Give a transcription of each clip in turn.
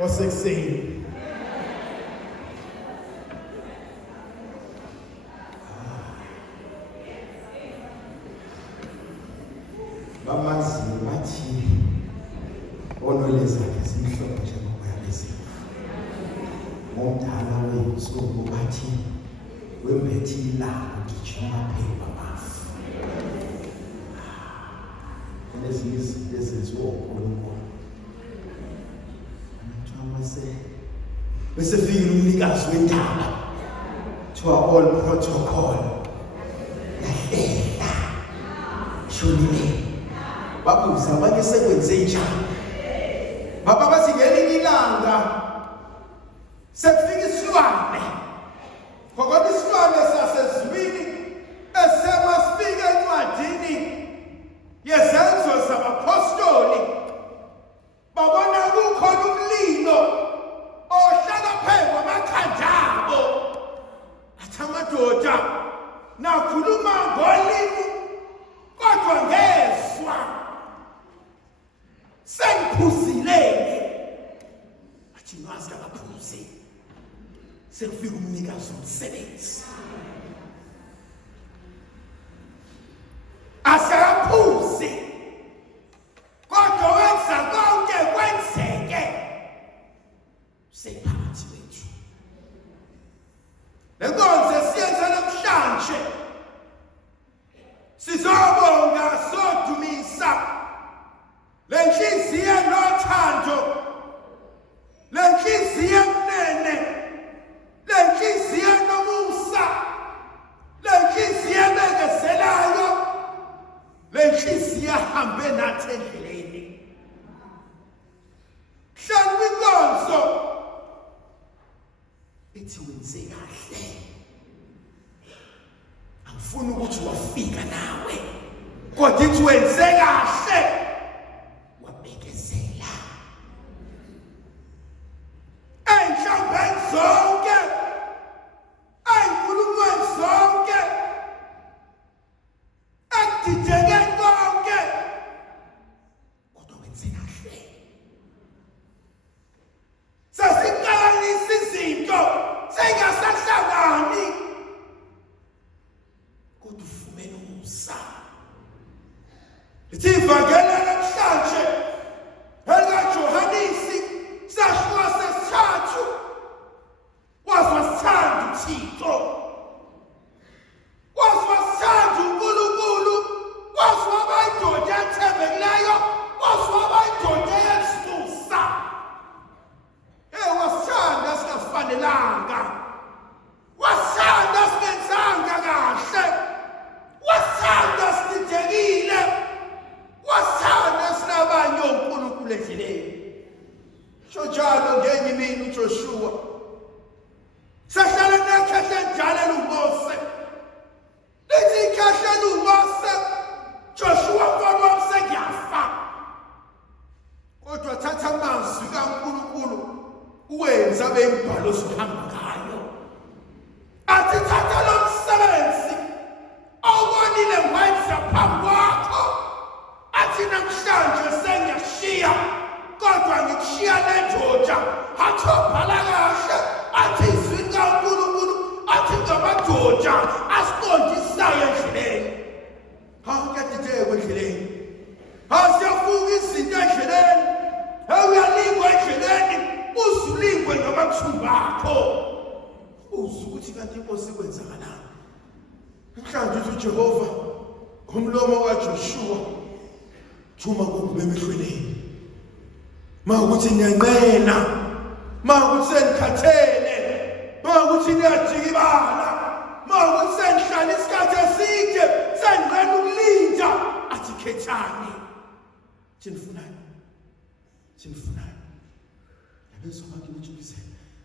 osekuseni. Bamazi bathi onwele zakhe zimhlophe njengoboya bezimvu. Ngomdala wensuku bathi wembethi ilanga ugijima phezu kwamafu. Kunezinye izinto ezenziwa uNkulunkulu. Bese fika umnikazi wendaba kuthiwa all protocol yahlela shonile. Babuza abanye sekwenze njani. Baba bathi ngelinye ilanga sekufika isilwane. Ngoba isilwane sasezwini esemasifika encwadini yezenzo zabapostoli. Babona kukhona umlilo ohlala phezu kwamakhanda abo. Athi amadoda nakhuluma ngolimi kodwa ngezwa. Sengiphuzileni. Athi ngazi akaphuzi. Sekufika umnikazi womsebenzi. Asakaphuzi. Kodwa wenza konke kwenzeke. Sephakathi wethu. Lenkonzo siyenza namhlanje. Sizobonga sodumisa. Lenhliziyo nothando. Lenhliziyo emnene. Lenhliziyo nomusa. Lenhliziyo ebekezelayo. Lenhliziyo ahambe nathi endleleni. Hlala kwinkonzo ethi wenze kahle. Angifuni ukuthi wafika nawe. Kodwa ithi wenze kahle. Wabekezela. Enhlambeni zonke. Enkulumweni zonke. Ekudidekeni konke. Kodwa wenze kahle. Sasiqalisa izinto sengasahlangani. Kodwa ufumene umusa. Lithi ivangeli namhlanje elikaJohanisi sashwa sesithathu. Wazwa sithanda uThixo. Wazwa sithanda uNkulunkulu. Wazwa abayindoda ethembekileyo. Wazwa abayindoda eyesusa. Wasithanda singafanelanga. Wasithanda singenzanga kahle. Wasithanda sididekile. Wasithanda sinabanye oNkulunkulu endleleni. Njalo ngenye imini uJoshua sahlala nekhehla njalo uMose. Lithi ikhehla uMose Joshua mfana wamsengiyafa. Kodwa thatha amazwi kaNkulunkulu uwenza bembhalo sohamba ngayo. Athi thatha lo msebenzi awubonile wenza phambi kwakho. Athi namhlanje sengiyashiya kodwa ngikushiya lendoda athobhala kahle. Athi izwi likaNkulunkulu athi ngamadoda asiqondisayo endleleni. Awukadideke endleleni. Asiyafuka izinto endleleni. Uyalingwa endleleni. Uzulingwe ngamathumba akho. Uzwe ukuthi kanti inkosi ikwenzakalani. Namhlanje uthi uJehova ngomlomo kaJoshua thuma kokube emehlweni. Mawukuthi niyanqena. Mawukuthi senikhathele. Mawukuthi niyajikibala. Mawukuthi senihlala isikhathi eside senqena ukulinda. Athi khethani. Thinifunani. Thinifunani. Yabezoba ngimtshukise.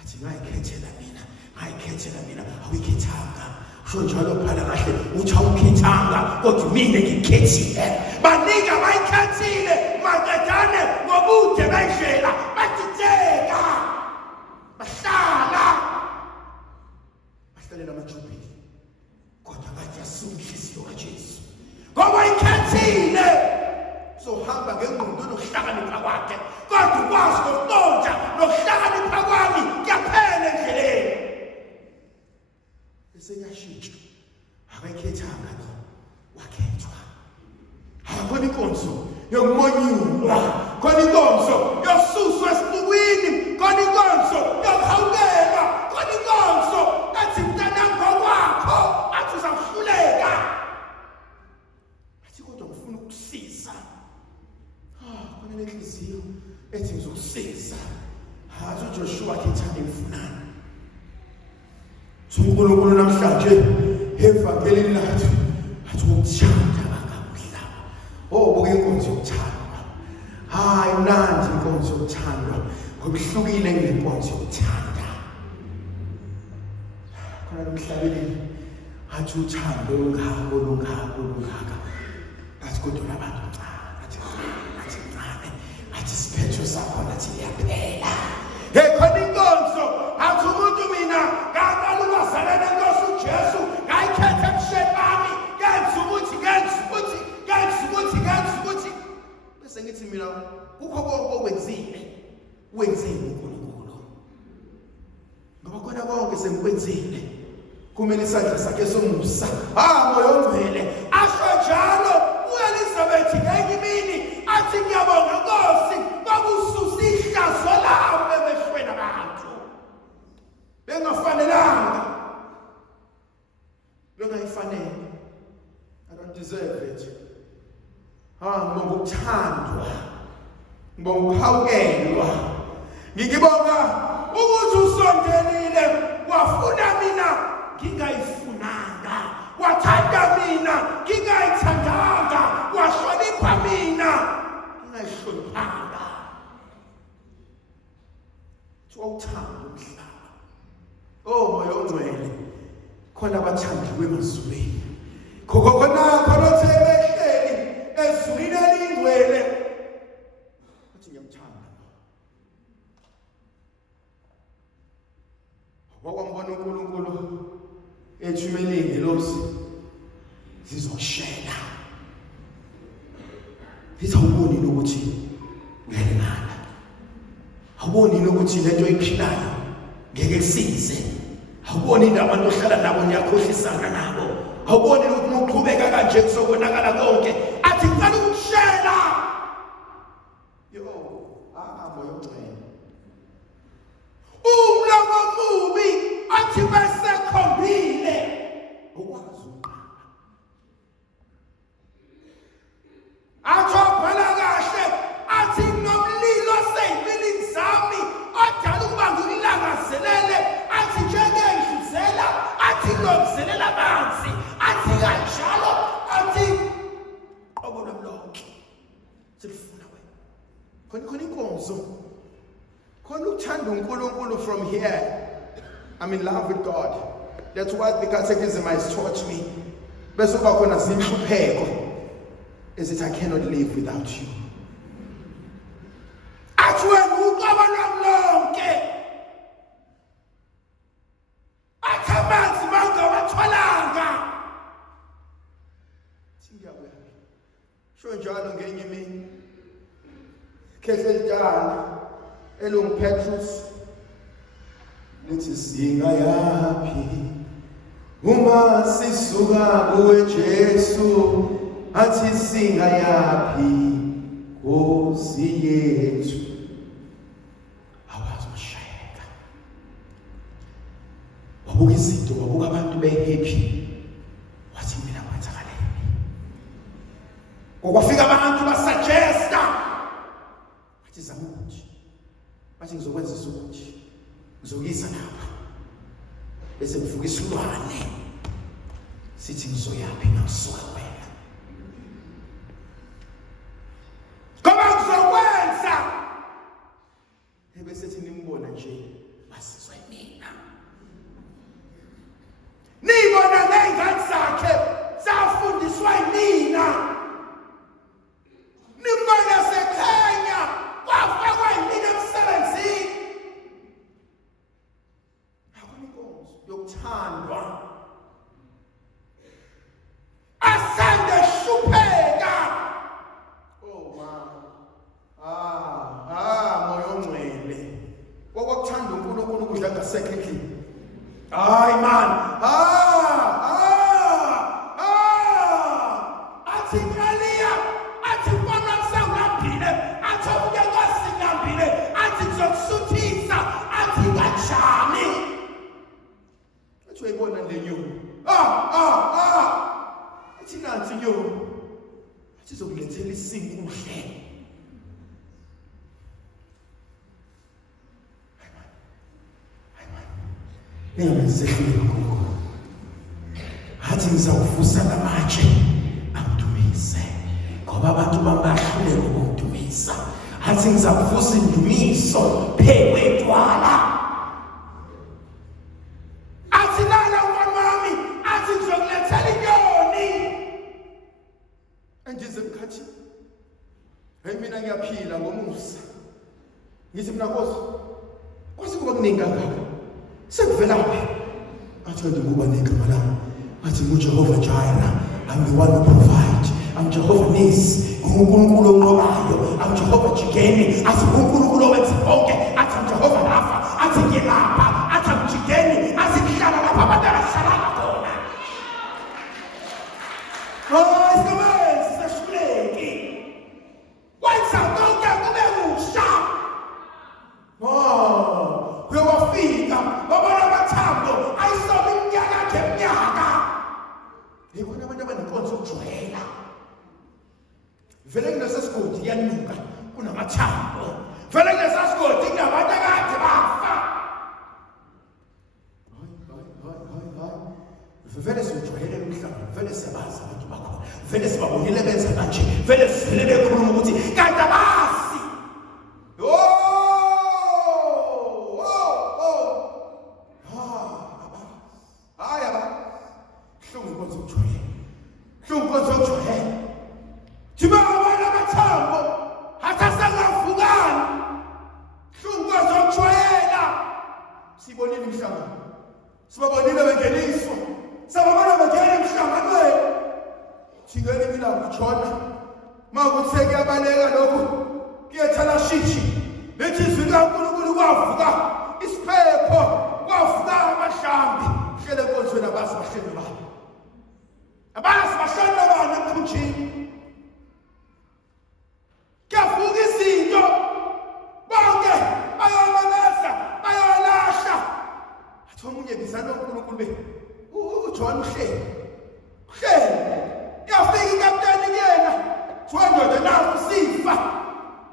Athi ngayikhethela mina. Ngayikhethela mina. Awuyikhethanga. Usho njalo phala kahle uthi awukhethanga kodwa mina ngikhethile. Baningi abayikhethile maqedane ngobude bendlela badideka. Bahlalela amajubhili. Kodwa kade yasuka inhliziyo kaJesu. Ngoba ikhethile. Sohamba ngengqondo nokuhlakanipha kwakhe. Kodwa ukwazi nokuqonda wakhethanga lo, wakhethwa. Khona inkonzo yokumonyulwa, khona inkonzo yokususwa esibukweni, khona inkonzo yokuhawukelwa, khona inkonzo ethi mntana ngokwakho athi uzakuhluleka. Athi kodwa ngifuna ukukusiza. Khona nenhliziyo ethi ngizokusiza. Hayi uJoshua khethani ngifunani. uNkulunkulu namhlanje evangelini lathu athi ukuthanda kangakumhlaba. Buke inkonzo yokuthandwa. Hayi mnandi inkonzo yokuthandwa. Ngokuhlukile ngenkonzo yokuthanda. Khona emhlabeni athi uthando lungaka. Athi kodwa labantu athi siphetho sakho nathi liyaphela. Khona inkonzo athi umuntu mina ngaqala ukuzalana nenkosi uJesu ngayikhetha ebusheni bami ngenza ukuthi bese ngithi mina kukho konke okwenzile wenzeni uNkulunkulu ngoba khona konke sengikwenzile kumele isandla sakhe somusa moya ongcwele asho njalo uElizabeth ngenye imini athi ngiyabonga Nkosi ngokususa ihlazo lawo emehlweni abantu bengafanelanga bengayifanele. I don't deserve it. Ngibonga ukuthandwa, ngibonga ukuhawukelwa, ngikubonga ukuthi usondelile wafuna mina ngingayifunanga, wathanda mina ngingayithandanga, wahlonipha mina ngingayihloniphanga. Uthando umhlaba. Moya ongcwele khona abathandiwe emazulwini. Khona othebehleli ezulwini elingcwele. Athi ngiyamthanda. Wakwambona uNkulunkulu ethumele ingelosi zizoshela. Awubonile ukuthi uyalingana. Awubonile ukuthi lento oyiphilayo ngeke kusize. Awubonile abantu ohlala nabo niyakhohlisana nabo. Awubonile ukuthi uqhubeka kanje kusokwenakala konke. Athi ngicela ukukushela. Moya ongcwele. Umlomo mubi athi bese khombile. Ukwazi uqaba. Athobhala kahle athi nomlilo seyimini zami odala ukuba ngilangazelele athi njengengizela athi ngomzelela amanzi athi kanjalo athi obona mlonke silifuna wena khona inkonzo khona ukuthanda uNkulunkulu from here. I'm in love with God. That's what the catechism has taught me. Bese kuba khona zinhlupheko is it I cannot live without you. Athi wena uqabana lonke. Athi amanzi mangawathwalanga. Singiyabuya. Sho njalo ngenye imini. Khehle litala elungiPetrus lithi singayaphi uma sisuka kuwe Jesu athi singayaphi Nkosi yethu. Awazomshayeka. Wabuka izinto, wabuka abantu behappy. Wathi mina kwenzakaleni. Ngokwafika abantu basuggesta. Wathi zama ukuthi. Wathi ngizokwenza ukuthi. Ngizokisa lapha. Bese ngivuka isilwane. Sithi ngizoyaphi ngasuka wena. Bese nimbona nje basizwa mina. Nibona ngengane zakhe zafundiswa yimina. Nimbona sekhanya wafakwa yimina emsebenzini. Akho inkonzo yokuthandwa. Asande hlupheka. Wakuthanda uNkulunkulu kudla secondly. Hayi man. ngizokusuthisa, athi kanjani? Athi uyayibona le nyoni. Athi nansi nyoni. Athi izokulethela isinkudle. Ngiyasehlule kakhulu. Athi ngizawuvusa lamatshe angidumise. Ngoba abantu babahluleka ukungidumisa. Athi ngizavusa indumiso phekwetwala. Athi lana umfana wami, athi ngizokulethela inyoni. Angize mkhathi. Hayi mina ngiyaphila ngomusa. Ngithi mina Nkosi kuba kuningi kangaka. Sekuvela kuphi? Athi kuba negama lami. Athi nguJehova Jireh. I'm the one who provides. I'm Jehovah Nisi. uNkulunkulu onqobayo. I'm Jehovah Jigeni. Athi uNkulunkulu owenza konke. Athi I'm Jehovah Rapha. Athi ngilapha. Athi I'm Jigeni. Athi ngihlala lapha abantu abahlala khona. Isikhathi sesihleki. Wenza konke kube kusha. Kuyawafika. Babona amathambo. Ayisobe iminyaka ngeminyaka. Yibona abantu abanenkonzo yokujwayela. Vele kunesesigodi kuyanuka kunamathambo. Vele kunesesigodi kunabantu akade bafa. Vele sijwayele umhlaba. Vele siyabazi abantu bakhona. Vele sibabonile benza kanje. Vele sivele bekhuluma ukuthi kanti abasi. Sibabonile bengeniswa. Sababona bengena emhlanganweni. Thingeni mina ngijona. Makuthi kuyabaleka lokho. Kuyethala shishi. Lethi izwi likaNkulunkulu kwavuka isiphepho. Kwavuka amahlambi. Hlele enkonzweni abasi bahlele bani. Abasi bahlele bani emkhunjini. Kuyavuka izinto. Bonke bayomalaza, bayolahla. Omunye bizana uNkulunkulu uJohn uhleli. Yafika ikapteni yena. Thwandoda naku sifa.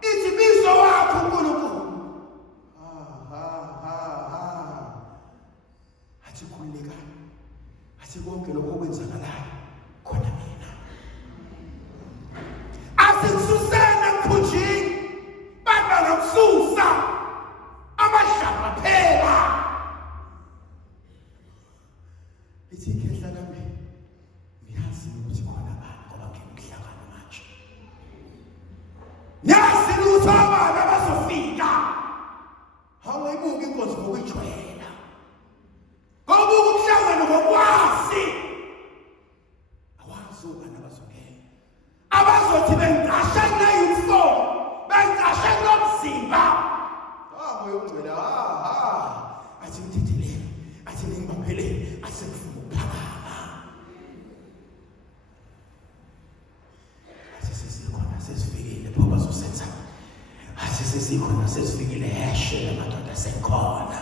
Ithi bizo wakho uNkulunkulu. Athi khuleka. Athi konke lokho okwenzakalayo khona mina. Athi kususena emkhunjini. Baba nokususa. Amahlamba phela. Ithi ikhehla lami niyazi ukuthi khona bani ngoba ngimhlakana manje. Niyazi ukuthi abantu abazofika. Hawayibuka inkonzo ngokuyijwayela. Ngobuka umhlangano ngokwazi. Awazi ubani abazongena. Abazothi bengqasha kuneuniform, bengqasha kunomzimba. Moyo ongcwele athi ngithithilele, athi ngibambelele, asekufuna sesifikile phoba zosenza. Sesikhona sesifikile heshe lamadoda sekhona.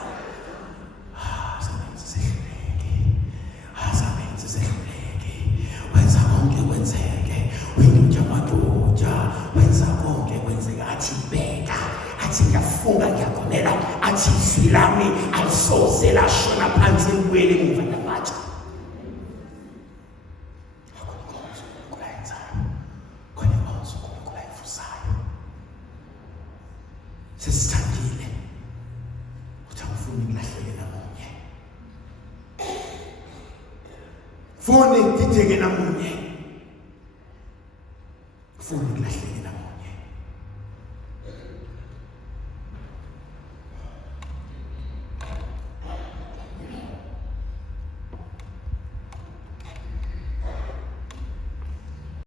Samenze sehluleke. Wenza konke kwenzeke. Uyindoda yamadoda. Wenza konke kwenzeke. Athi bheka. Athi ngiyafunga ngiyakhonela. Athi izwi lami alisoze lashona phansi liwele emuva namatshe. Sesithandile uthi awufuni ngilahleke namunye. Funi ngidideke namunye. Funi ngilahleke namunye.